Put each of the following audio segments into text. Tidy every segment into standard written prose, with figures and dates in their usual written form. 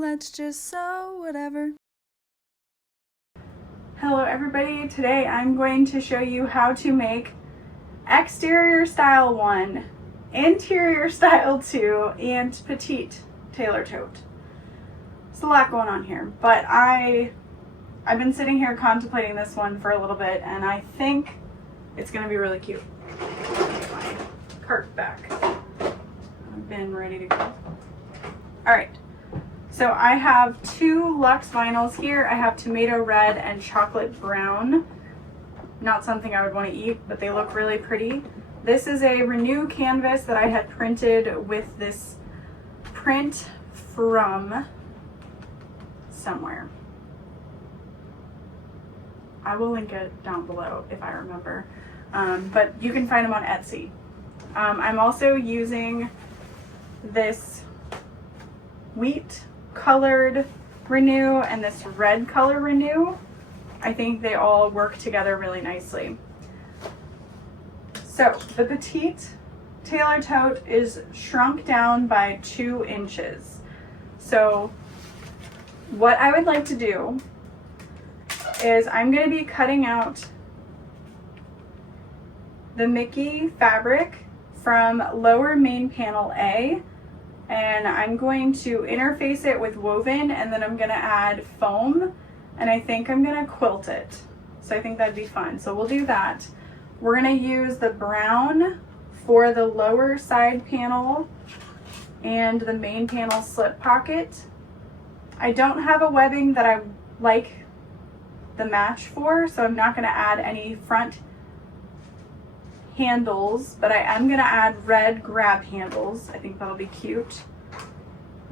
let's just sew whatever. Hello everybody, today I'm going to show you how to make exterior style 1, interior style 2, and petite tailor tote. There's a lot going on here, but I've been sitting here contemplating this one for a little bit and I think it's going to be really cute. Get my cart back. I've been ready to go. Alright, so I have 2 luxe vinyls here. I have tomato red and chocolate brown. Not something I would want to eat, but they look really pretty. This is a Renew canvas that I had printed with this print from somewhere. I will link it down below if I remember, but you can find them on Etsy. I'm also using this wheat colored Renew and this red color Renew. I think they all work together really nicely. So the petite tailor tote is shrunk down by 2 inches. So what I would like to do is I'm going to be cutting out the Mickey fabric from lower main panel A, and I'm going to interface it with woven, and then I'm going to add foam, and I think I'm going to quilt it. So I think that'd be fun. So we'll do that. We're going to use the brown for the lower side panel and the main panel slip pocket. I don't have a webbing that I like the match for, so I'm not going to add any front handles, but I am going to add red grab handles. I think that'll be cute.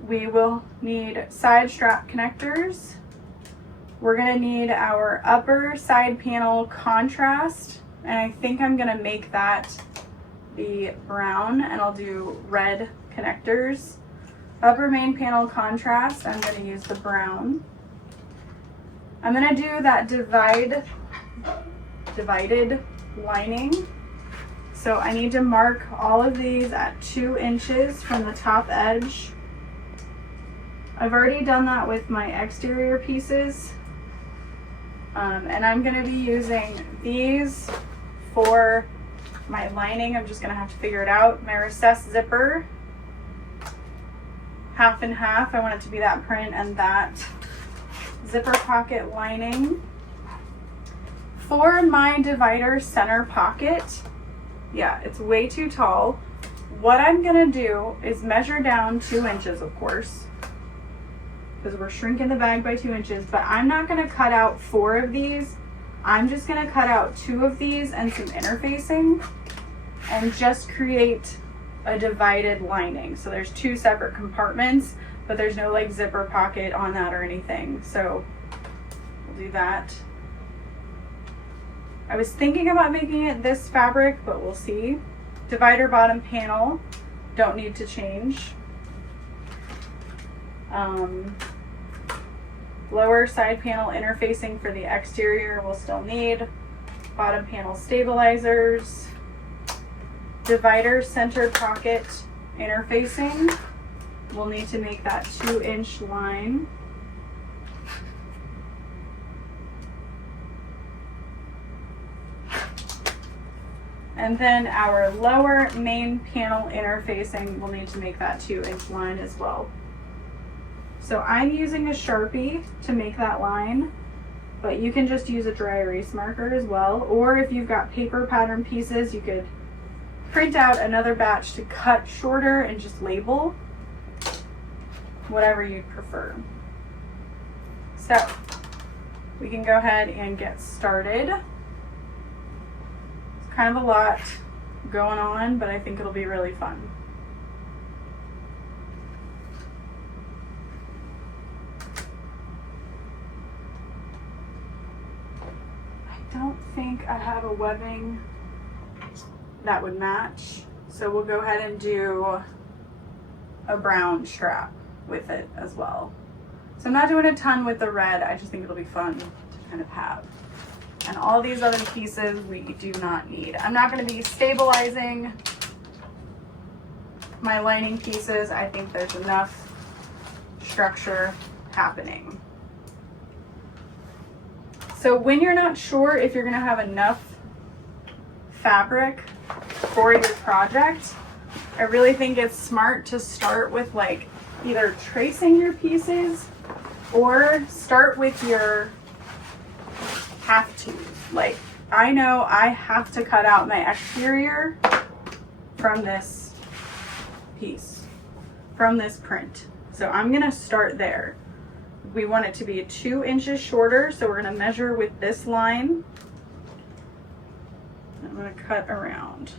We will need side strap connectors. We're going to need our upper side panel contrast, and I think I'm going to make that be brown, and I'll do red connectors. Upper main panel contrast, I'm going to use the brown. I'm going to do that divided lining. So I need to mark all of these at 2 inches from the top edge. I've already done that with my exterior pieces. And I'm going to be using these for my lining. I'm just going to have to figure it out. My recessed zipper, half and half. I want it to be that print and that zipper pocket lining. For my divider center pocket, yeah, it's way too tall. What I'm gonna do is measure down 2 inches, of course, because we're shrinking the bag by 2 inches, but I'm not gonna cut out 4 of these. I'm just gonna cut out 2 of these and some interfacing and just create a divided lining. So there's 2 separate compartments, but there's no like zipper pocket on that or anything. So we'll do that. I was thinking about making it this fabric, but we'll see. Divider bottom panel, don't need to change. Lower side panel interfacing for the exterior we'll still need. Bottom panel stabilizers. Divider center pocket interfacing. We'll need to make that 2-inch line. And then our lower main panel interfacing, we'll need to make that 2-inch line as well. So I'm using a Sharpie to make that line, but you can just use a dry erase marker as well. Or if you've got paper pattern pieces, you could print out another batch to cut shorter and just label, whatever you'd prefer. So we can go ahead and get started. Kind of a lot going on, but I think it'll be really fun. I don't think I have a webbing that would match, so we'll go ahead and do a brown strap with it as well. So I'm not doing a ton with the red, I just think it'll be fun to kind of have. And all these other pieces we do not need. I'm not going to be stabilizing my lining pieces. I think there's enough structure happening. So when you're not sure if you're gonna have enough fabric for your project, I really think it's smart to start with like either tracing your pieces or start with your have to. Like, I know I have to cut out my exterior from this piece, from this print. So I'm gonna start there. We want it to be 2 inches shorter, so we're gonna measure with this line. I'm gonna cut around.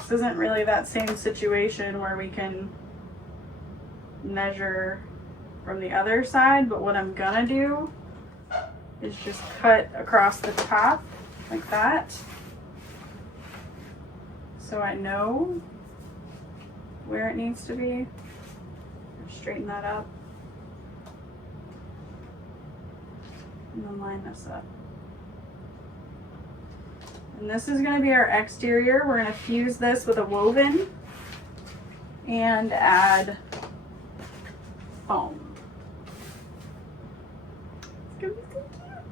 This isn't really that same situation where we can measure from the other side, but what I'm gonna do is just cut across the top like that, so I know where it needs to be. Straighten that up and then line this up. And this is going to be our exterior. We're going to fuse this with a woven and add foam. It's going to be so cute.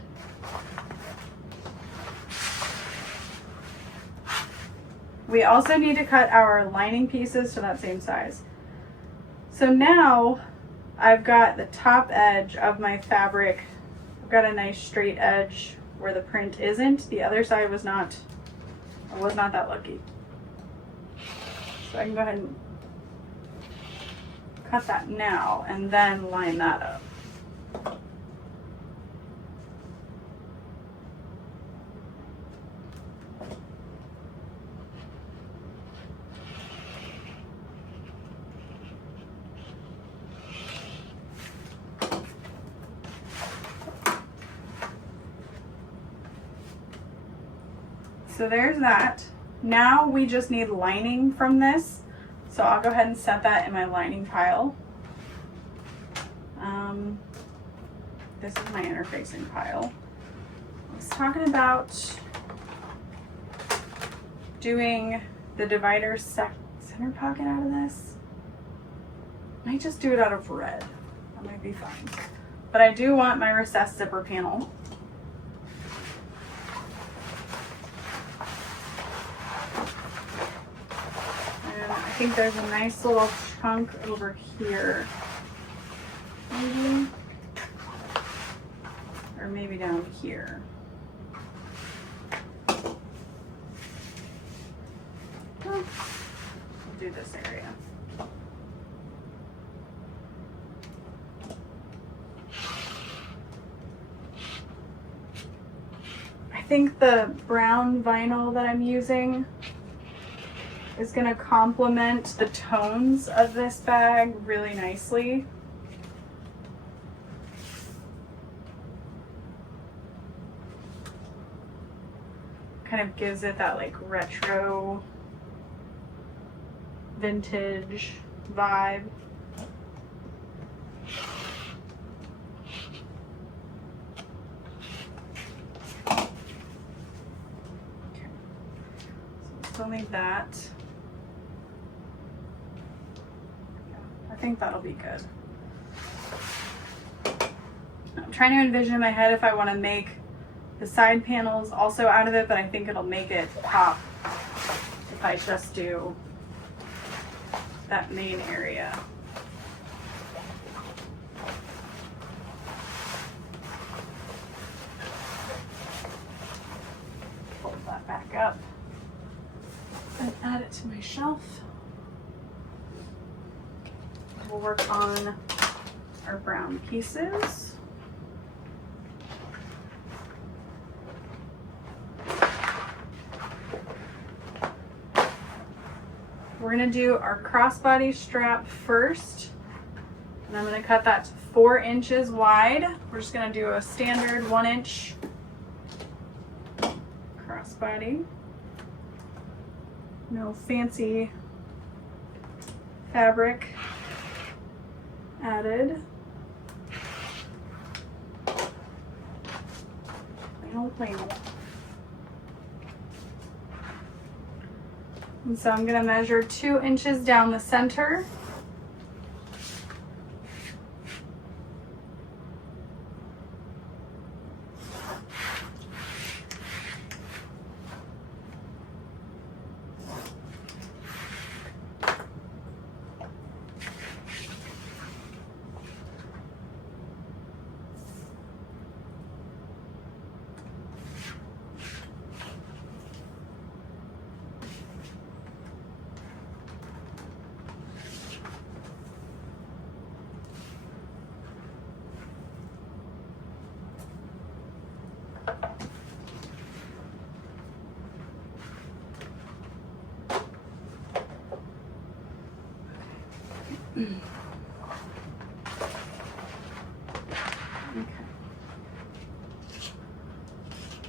We also need to cut our lining pieces to that same size. So now I've got the top edge of my fabric. I've got a nice straight edge where the print isn't. The other side was not, I was not that lucky. So I can go ahead and cut that now and then line that up. So there's that. Now we just need lining from this. So I'll go ahead and set that in my lining pile. This is my interfacing pile. I was talking about doing the divider center pocket out of this. Might just do it out of red. That might be fine. But I do want my recessed zipper panel. I think there's a nice little chunk over here, maybe, or maybe down here. We'll do this area. I think the brown vinyl that I'm using is going to complement the tones of this bag really nicely. Kind of gives it that like retro vintage vibe. Okay. So still need that. I think that'll be good. I'm trying to envision in my head if I want to make the side panels also out of it, but I think it'll make it pop if I just do that main area. Fold that back up and add it to my shelf. We'll work on our brown pieces. We're going to do our crossbody strap first, and I'm going to cut that to 4 inches wide. We're just going to do a standard 1 inch crossbody. No fancy fabric added. Plain. And so I'm going to measure 2 inches down the center.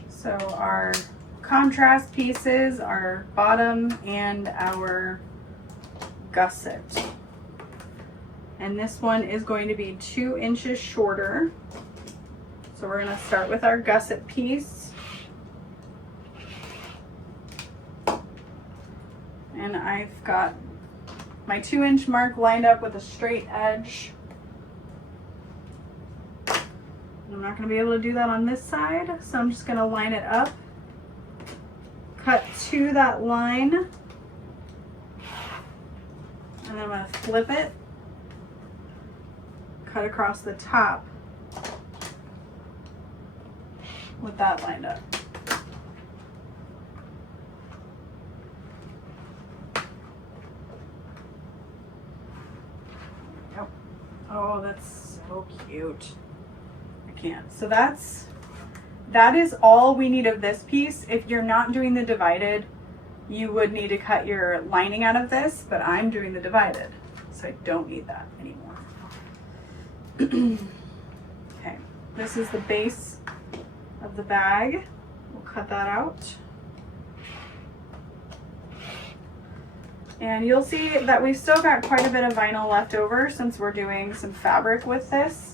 So our contrast pieces, our bottom and our gusset. And this one is going to be 2 inches shorter. So we're going to start with our gusset piece. And I've got my 2-inch mark lined up with a straight edge. I'm not going to be able to do that on this side, so I'm just going to line it up, cut to that line, and then I'm going to flip it, cut across the top with that lined up. Yep. Oh, that's so cute. So that is all we need of this piece. If you're not doing the divided, you would need to cut your lining out of this, but I'm doing the divided, so I don't need that anymore. Okay, this is the base of the bag. We'll cut that out. And you'll see that we've still got quite a bit of vinyl left over since we're doing some fabric with this.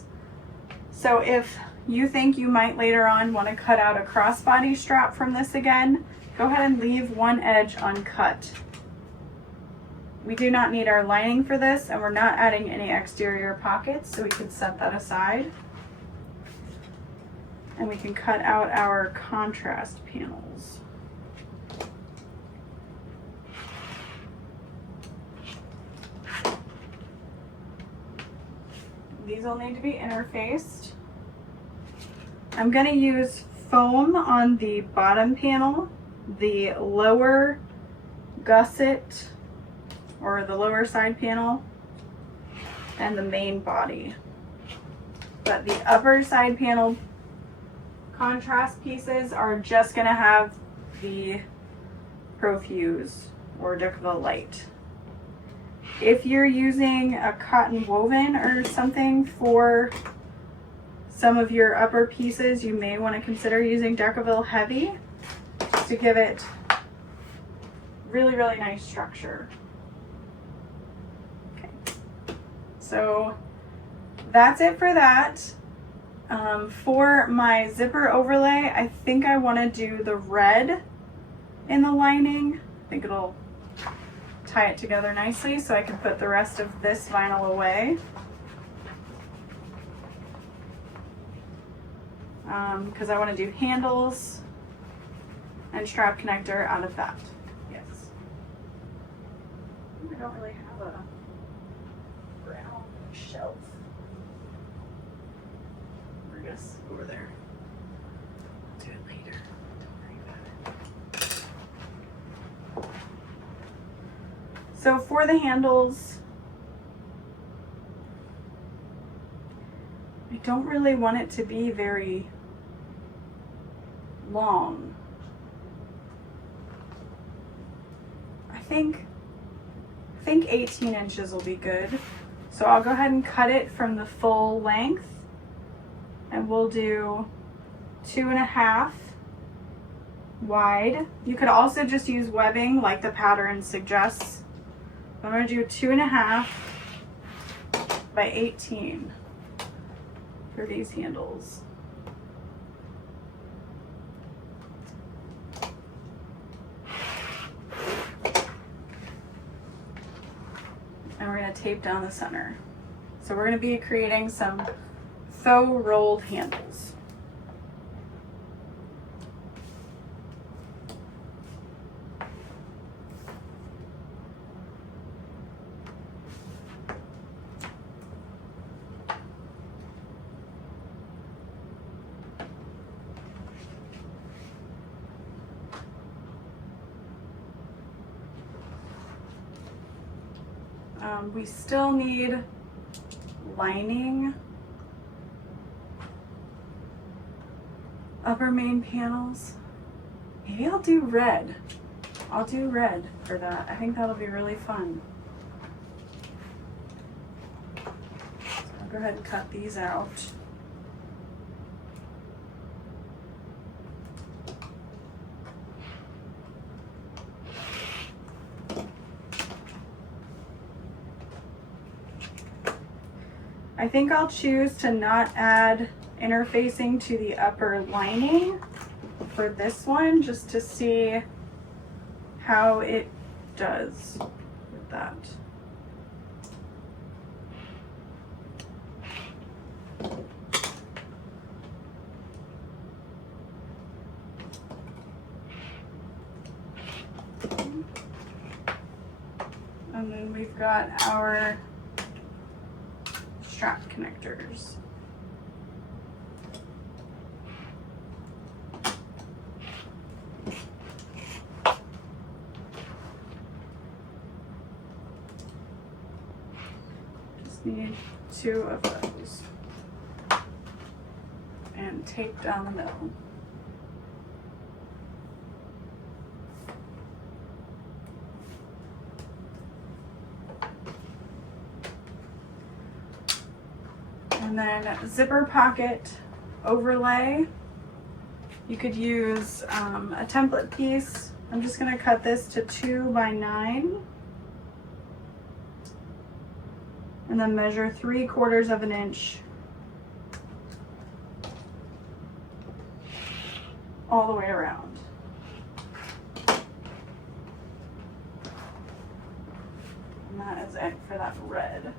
So if you think you might later on want to cut out a crossbody strap from this again, go ahead and leave one edge uncut. We do not need our lining for this, and we're not adding any exterior pockets, so we can set that aside. And we can cut out our contrast panels. These will need to be interfaced. I'm going to use foam on the bottom panel, the lower gusset or the lower side panel, and the main body. But the upper side panel contrast pieces are just going to have the Profuse or Decouville Light. If you're using a cotton woven or something for some of your upper pieces, you may want to consider using Decouville Heavy to give it really, really nice structure. Okay, so that's it for that. For my zipper overlay, I think I want to do the red in the lining. I think it'll tie it together nicely so I can put the rest of this vinyl away. Because I want to do handles and strap connector out of that. Yes. I don't really have a brown shelf. We're just over there. I'll do it later. Don't worry about it. So for the handles, I don't really want it to be very long. I think 18 inches will be good. So I'll go ahead and cut it from the full length, and we'll do 2.5 wide. You could also just use webbing like the pattern suggests. I'm going to do 2.5 by 18 for these handles. And we're going to tape down the center. So we're going to be creating some faux rolled handles. We still need lining upper main panels. Maybe I'll do red. I'll do red for that. I think that'll be really fun. So I'll go ahead and cut these out. I think I'll choose to not add interfacing to the upper lining for this one, just to see how it does with that. And then we've got our strap connectors. Just need 2 of those and tape down the middle. And then zipper pocket overlay. You could use a template piece. I'm just going to cut this to 2 by 9. And then measure 3/4 of an inch all the way around. And that is it for that red.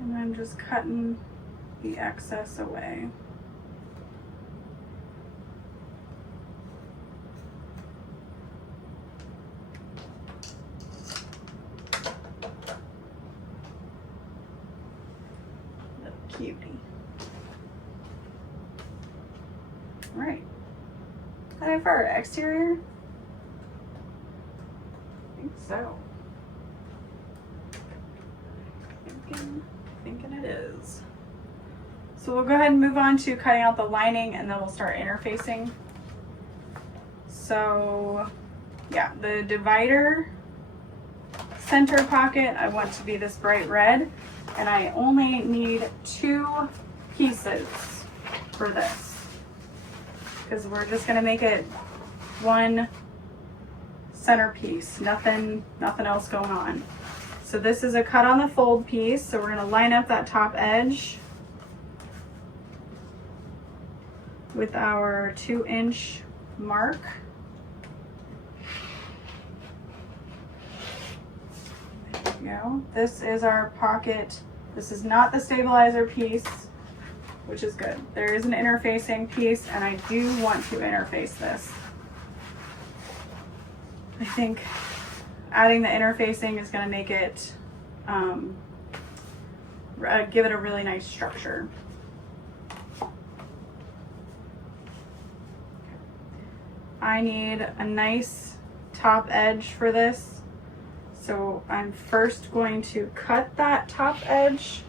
And I'm just cutting the excess away. Little cutie. All right. Is that for our exterior? I think so. Thinking it is. So we'll go ahead and move on to cutting out the lining, and then we'll start interfacing. So yeah, the divider center pocket I want to be this bright red, and I only need 2 pieces for this because we're just going to make it one centerpiece, nothing else going on. So this is a cut on the fold piece, so we're going to line up that top edge with our 2-inch mark. There we go. This is our pocket. This is not the stabilizer piece. which is good. There is an interfacing piece, and I do want to interface this. I think adding the interfacing is going to make it, give it a really nice structure. I need a nice top edge for this. So I'm first going to cut that top edge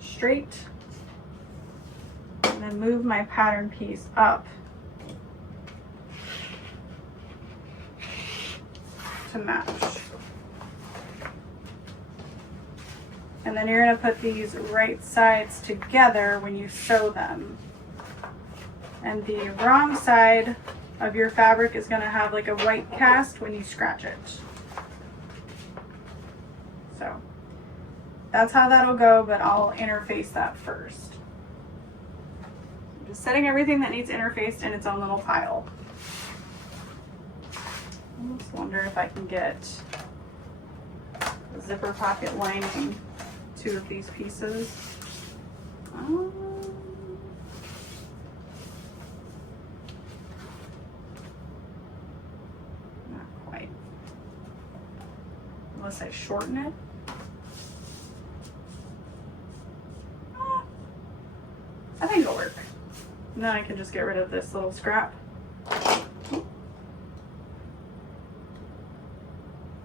straight and then move my pattern piece up to match. And then you're going to put these right sides together when you sew them. And the wrong side of your fabric is going to have like a white cast when you scratch it. So that's how that'll go, but I'll interface that first. I'm just setting everything that needs interfaced in its own little pile. I just wonder if I can get a zipper pocket lining two of these pieces. Not quite. Unless I shorten it. I think it'll work. And then I can just get rid of this little scrap.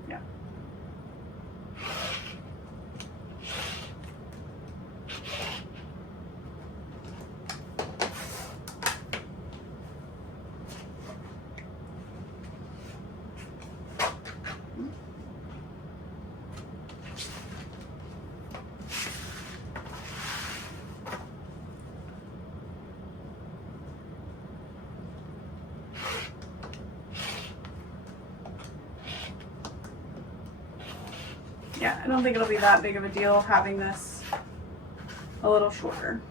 Yeah. Yeah, I don't think it'll be that big of a deal having this a little shorter.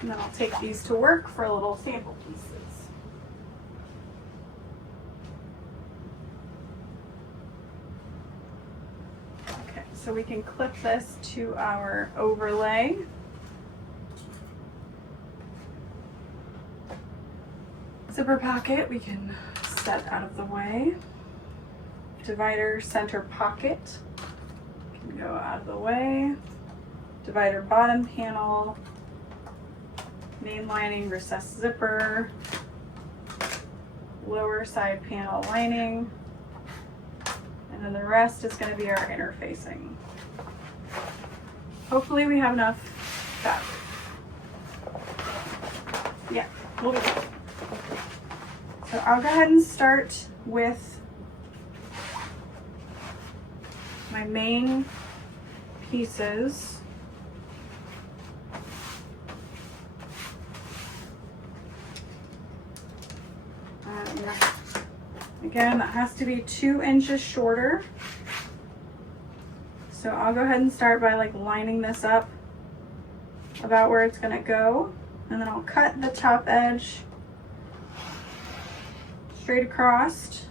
And then I'll take these to work for a little sample pieces. So we can clip this to our overlay. Zipper pocket we can set out of the way. Divider center pocket can go out of the way. Divider bottom panel. Main lining recessed zipper. Lower side panel lining. And then the rest is going to be our interfacing. Hopefully we have enough fabric. Yeah, we'll be good. So I'll go ahead and start with my main pieces. Again, that has to be 2 inches shorter. So I'll go ahead and start by like lining this up about where it's gonna go. And then I'll cut the top edge straight across.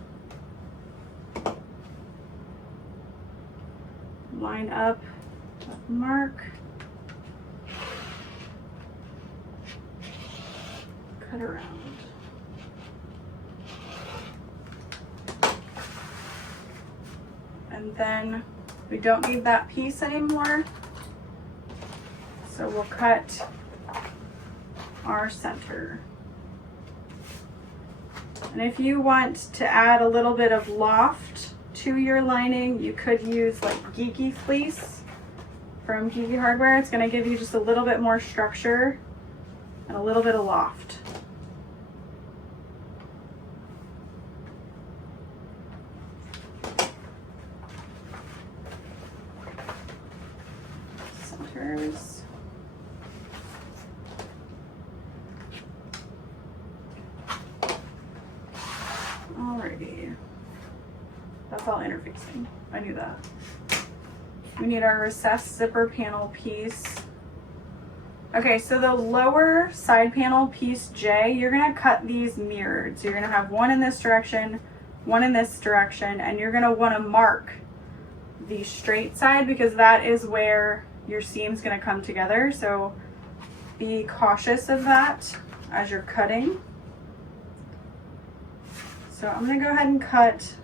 Line up that mark. Cut around. And then we don't need that piece anymore. So we'll cut our center. And if you want to add a little bit of loft to your lining, you could use like Geeky Fleece from Geeky Hardware. It's going to give you just a little bit more structure and a little bit of loft. Centers. Alrighty. That's all interfacing. I knew that. We need our recessed zipper panel piece. Okay, so the lower side panel piece J, you're gonna cut these mirrored. So you're gonna have one in this direction, one in this direction, and you're gonna wanna mark the straight side because that is where your seam's gonna come together. So be cautious of that as you're cutting. So I'm gonna go ahead and cut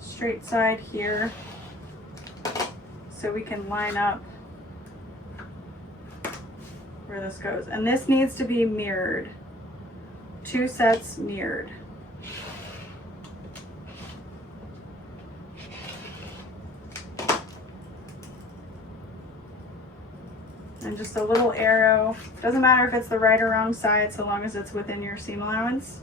straight side here so we can line up where this goes. And this needs to be mirrored. 2 sets mirrored. And just a little arrow. Doesn't matter if it's the right or wrong side so long as it's within your seam allowance.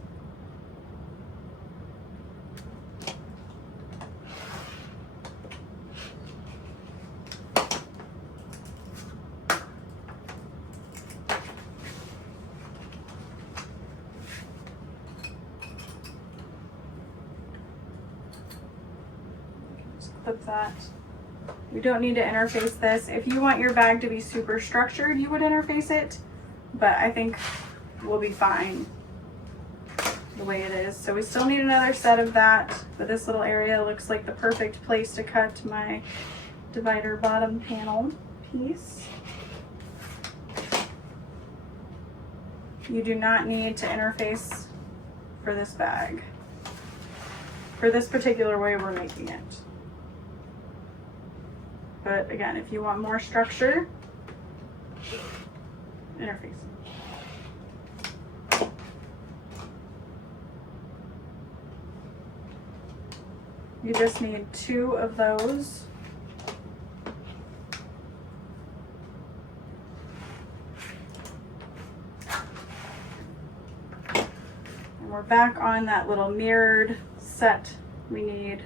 Clip that. You don't need to interface this. If you want your bag to be super structured, you would interface it, but I think we'll be fine the way it is. So we still need another set of that, but this little area looks like the perfect place to cut my divider bottom panel piece. You do not need to interface for this bag, for this particular way we're making it. But again, if you want more structure, interface. You just need 2 of those. And we're back on that little mirrored set we need.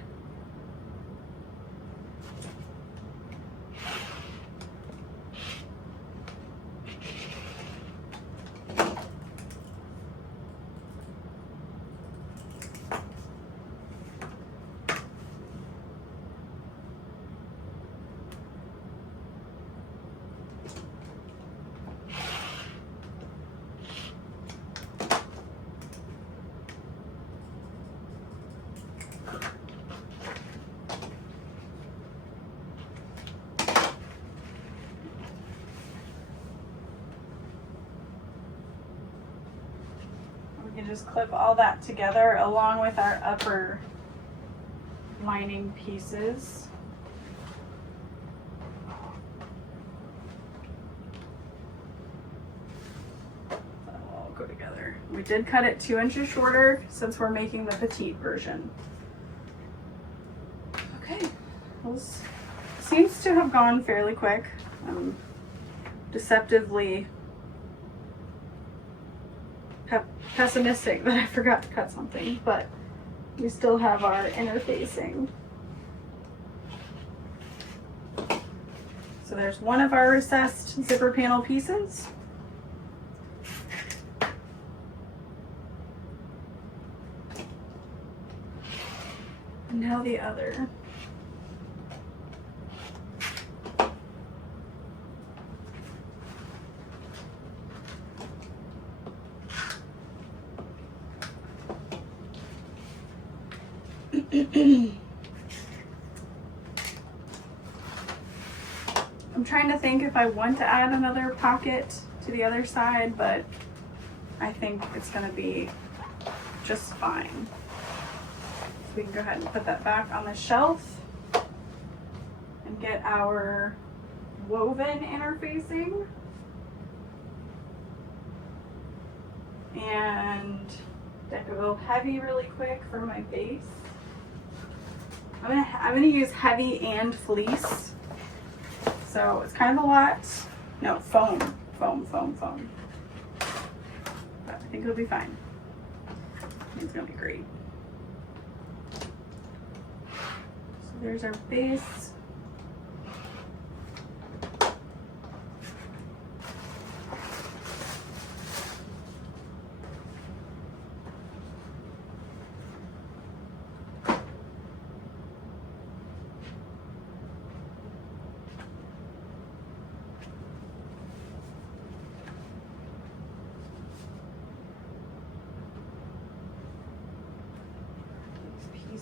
We can just clip all that together along with our upper lining pieces. That'll all go together. We did cut it 2 inches shorter since we're making the petite version. Okay, this seems to have gone fairly quick. I'm deceptively pessimistic that I forgot to cut something, but we still have our interfacing. So there's one of our recessed zipper panel pieces. And now the other. I'm trying to think if I want to add another pocket to the other side, but I think it's going to be just fine. So we can go ahead and put that back on the shelf and get our woven interfacing. And go heavy really quick for my base. I'm gonna use heavy and fleece. So it's kind of a lot. No, foam. But I think it'll be fine. It's gonna be great. So there's our base.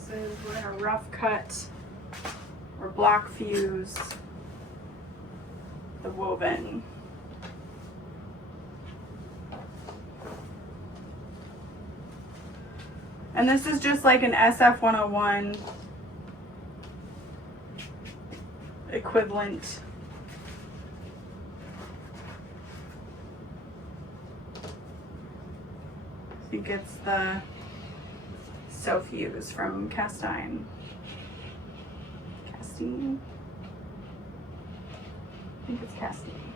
is we're gonna rough cut or block fuse the woven. And this is just like an SF101 equivalent. I think it's the Fuse from Castine. Castine? I think it's Castine.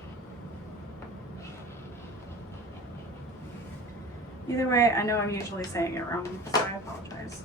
Either way, I know I'm usually saying it wrong, so I apologize.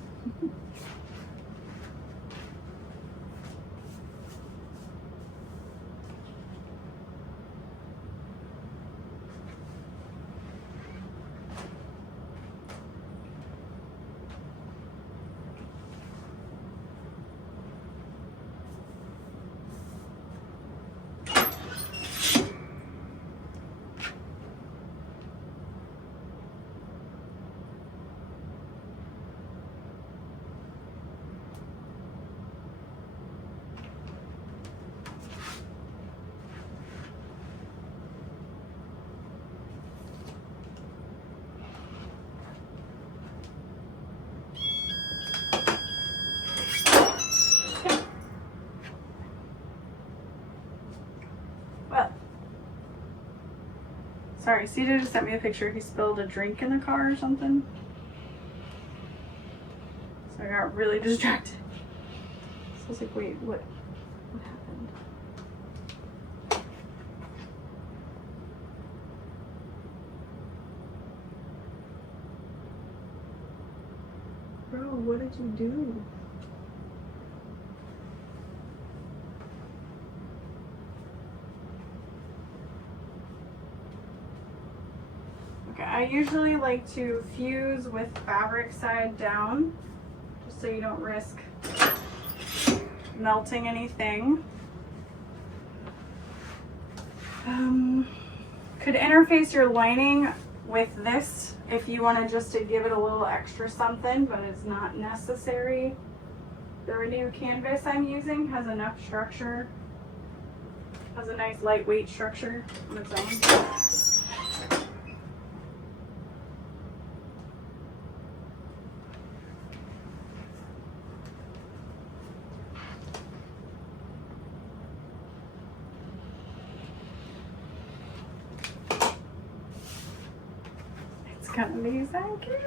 Sorry, CJ just sent me a picture. He spilled a drink in the car or something. So I got really distracted. So I was like, wait, what happened? Bro, what did you do? I usually like to fuse with fabric side down, just so you don't risk melting anything. Could interface your lining with this if you wanted just to give it a little extra something, but it's not necessary. The Renew canvas I'm using has enough structure, has a nice lightweight structure on its own. Gonna be so cute.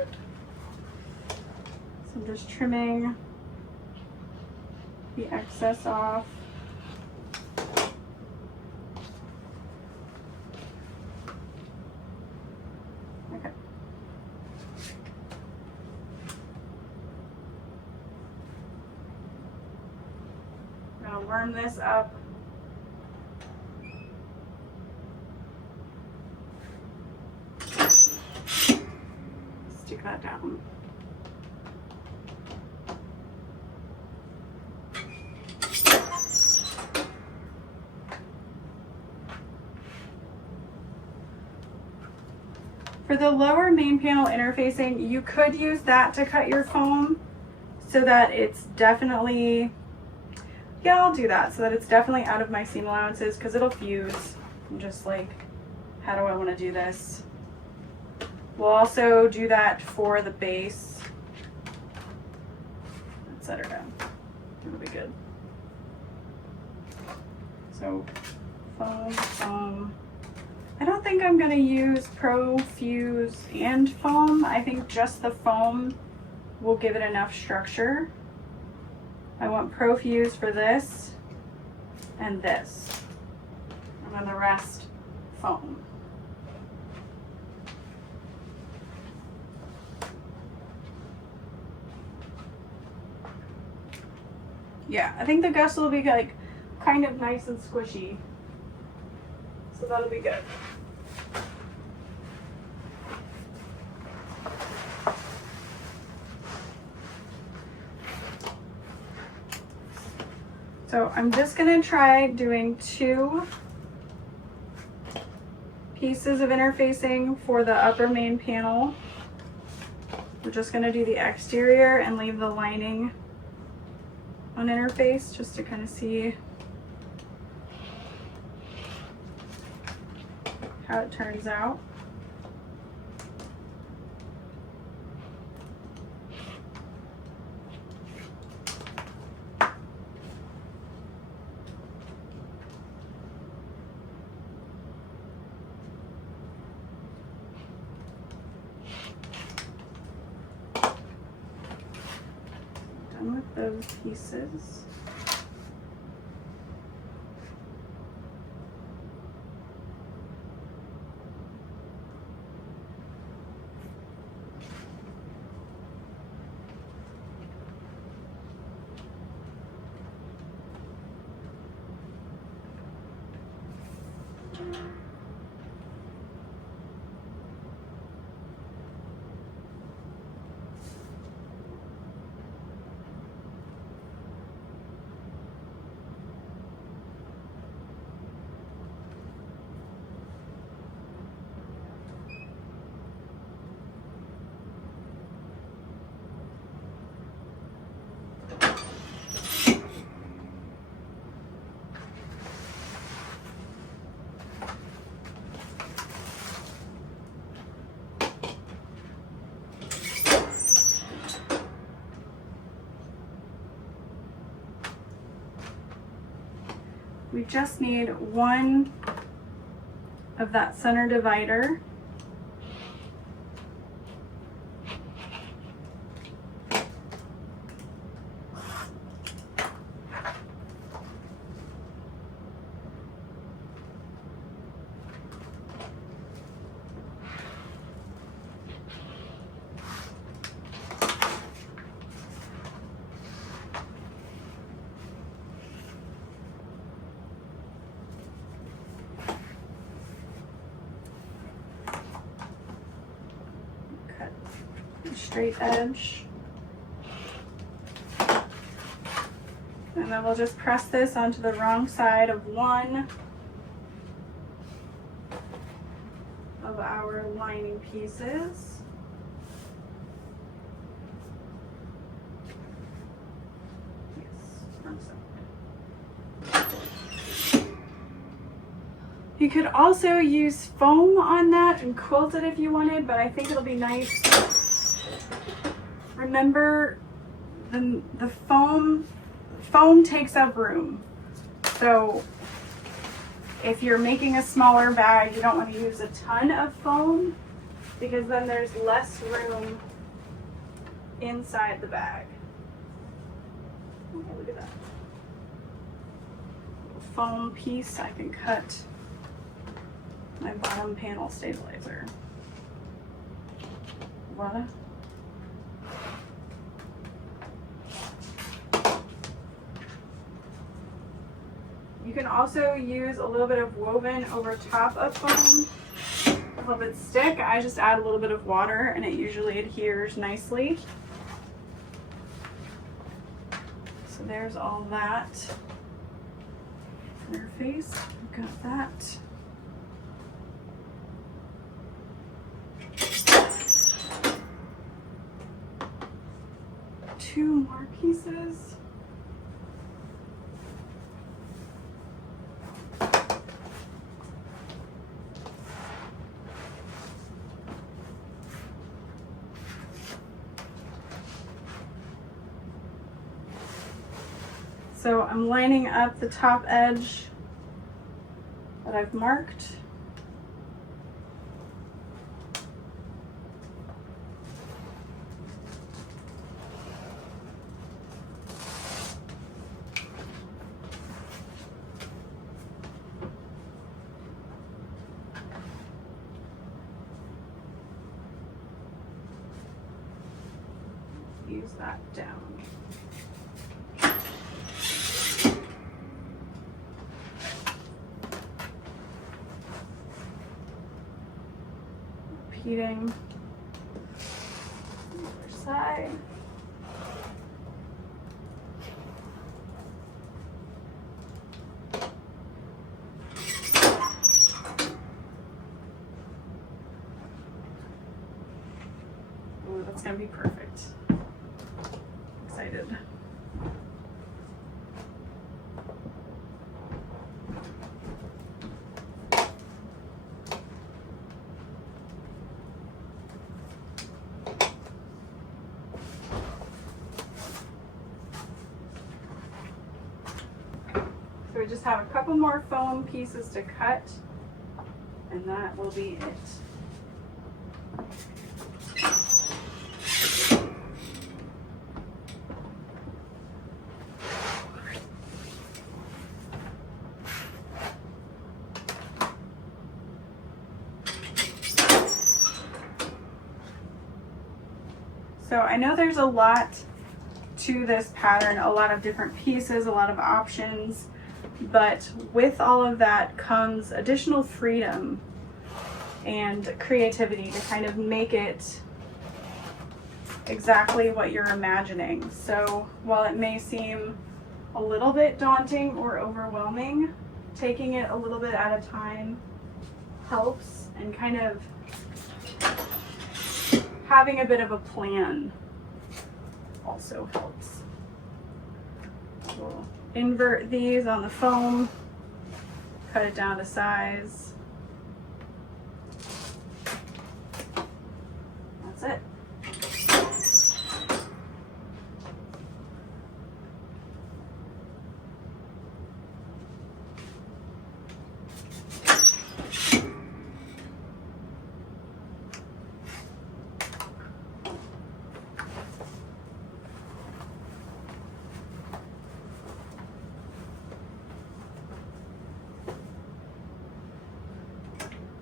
So I'm just trimming the excess off. Okay. I'm gonna warm this up. Stick that down. For the lower main panel interfacing, you could use that to cut your foam so that it's definitely, yeah, I'll do that so that it's definitely out of my seam allowances because it'll fuse. I'm just like, how do I want to do this? We'll also do that for the base. Let's set her down. It'll be good. So, foam. I don't think I'm going to use Pro Fuse and foam. I think just the foam will give it enough structure. I want Pro Fuse for this and this. And then the rest, foam. Yeah, I think the gust will be like kind of nice and squishy. So that'll be good. So I'm just gonna try doing 2 pieces of interfacing for the upper main panel. We're just gonna do the exterior and leave the lining on interface just to kind of see how it turns out. Done with those pieces. We just need one of that center divider. Straight edge, and then we'll just press this onto the wrong side of one of our lining pieces. You could also use foam on that and quilt it if you wanted, but I think it'll be nice. Remember, the foam takes up room. So if you're making a smaller bag, you don't want to use a ton of foam because then there's less room inside the bag. Oh, look at that. Little foam piece, I can cut my bottom panel stabilizer. Voila. You can also use a little bit of woven over top of foam to help it stick. I just add a little bit of water and it usually adheres nicely. So there's all that. Interface, we've got that. Two more pieces. So I'm lining up the top edge that I've marked. Use that down. Repeating the other side. Ooh, that's gonna be perfect. Excited. just have a couple more foam pieces to cut, and that will be it. So I know there's a lot to this pattern, a lot of different pieces, a lot of options, but with all of that comes additional freedom and creativity to kind of make it exactly what you're imagining. So while it may seem a little bit daunting or overwhelming, taking it a little bit at a time helps, and kind of having a bit of a plan also helps. We'll invert these on the foam, cut it down to size. That's it.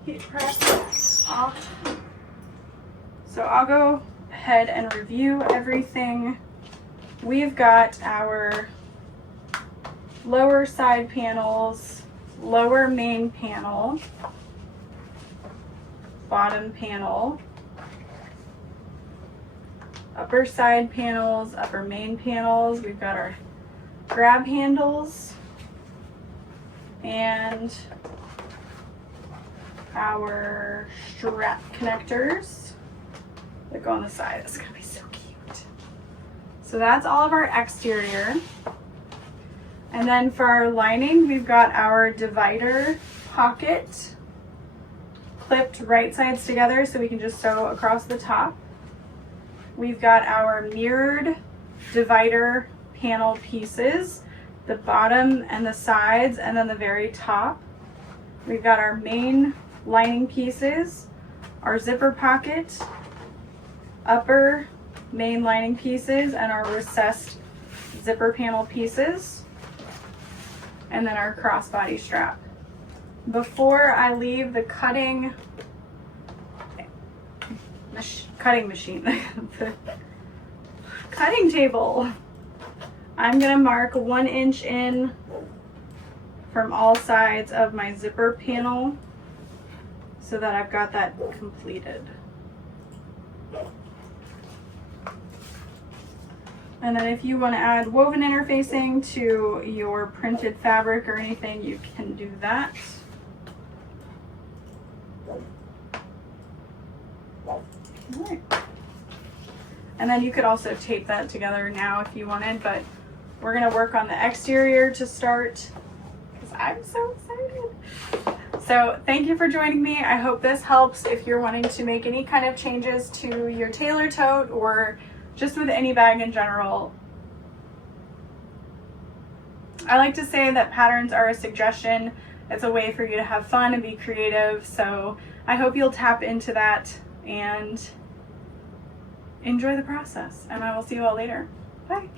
Heat press off. So I'll go ahead and review everything. We've got our lower side panels, lower main panel, bottom panel, upper side panels, upper main panels. We've got our grab handles and our strap connectors that go on the side. It's gonna be so cute. So that's all of our exterior. And then for our lining, we've got our divider pocket clipped right sides together so we can just sew across the top. We've got our mirrored divider panel pieces, the bottom and the sides, and then the very top. We've got our main lining pieces, our zipper pocket, upper main lining pieces, and our recessed zipper panel pieces, and then our crossbody strap. Before I leave the cutting machine, the cutting table, I'm gonna mark 1 inch in from all sides of my zipper panel so that I've got that completed. And then if you want to add woven interfacing to your printed fabric or anything, you can do that. All right. And then you could also tape that together now if you wanted, but we're going to work on the exterior to start because I'm so excited. So thank you for joining me. I hope this helps if you're wanting to make any kind of changes to your tailor tote or just with any bag in general. I like to say that patterns are a suggestion. It's a way for you to have fun and be creative. So I hope you'll tap into that and enjoy the process. And I will see you all later. Bye.